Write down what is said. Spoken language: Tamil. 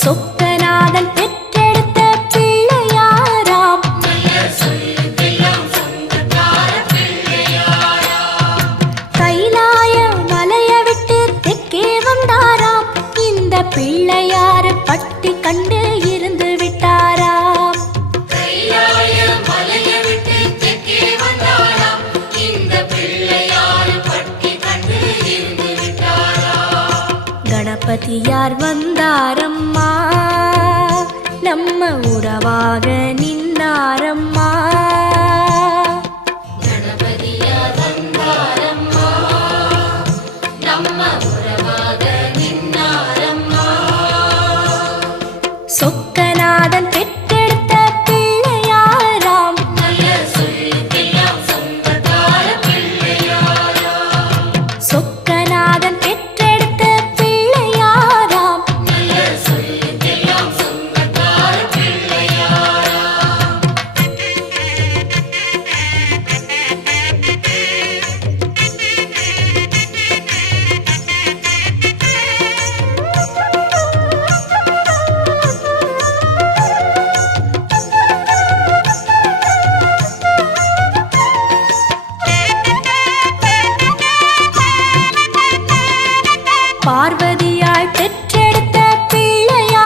சொக்கநாதன் பெற்றெடுத்த பிள்ளையாராம். கைலாய மலைய விட்டு தெற்கே வந்தாராம். இந்த பிள்ளையாரு பட்டி கண்டு இருந்து விட்டாராம். கணபதியார் வந்தாரம்மா, நம்ம உறவாக நின்னாரம்மா. கணபதியார் வந்தாரம்மா, நம்ம உறவாக நின்னாரம்மா. சொக்கநாதன்